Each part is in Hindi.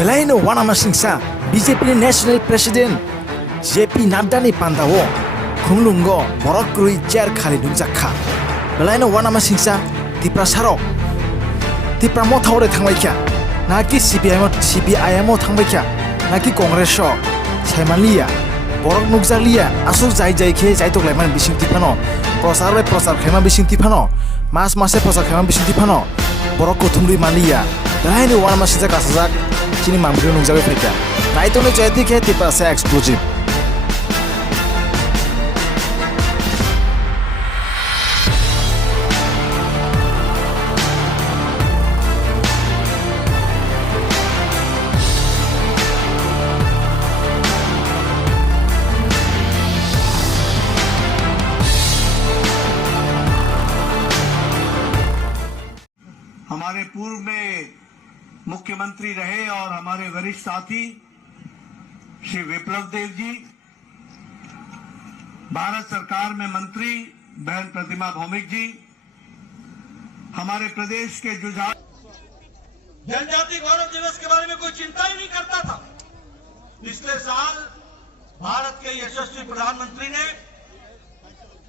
Belaino wanama singsa BJP National President JP Nadda ni Pandao Khumulungo borok chair khali nukjakha Belaino wanama singsa tipra sarok tipra mothawre thangbaikya naki CPIM thangbaikya naki Congress saimaliya borok nukjakliya asuk jai khe jai toklaiman bising tipano prosar khaima bising tipano mas prosar khaima bising tipano borok ko thumri maliya Belaino wanama singsa kasajak Chini mampu nungjabe faikya. Nah itu nih jadi kayak tipe saya eksplosif. हमारे पूर्व में मुख्यमंत्री रहे और हमारे वरिष्ठ साथी श्री विप्लव देव जी, भारत सरकार में मंत्री बहन प्रतिमा भौमिक जी, हमारे प्रदेश के जुझार जनजाति गौरव दिवस के बारे में कोई चिंता ही नहीं करता था। पिछले साल भारत के यशस्वी प्रधानमंत्री ने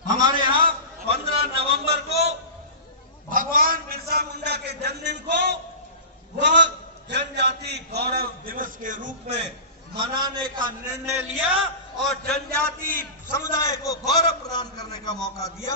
हमारे यहाँ 15 नवंबर को भगवान बिरसा मुंडा के जन्मदिन को वह जनजाति गौरव दिवस के रूप में मनाने का निर्णय लिया और जनजाति समुदाय को गौरव प्रदान करने का मौका दिया।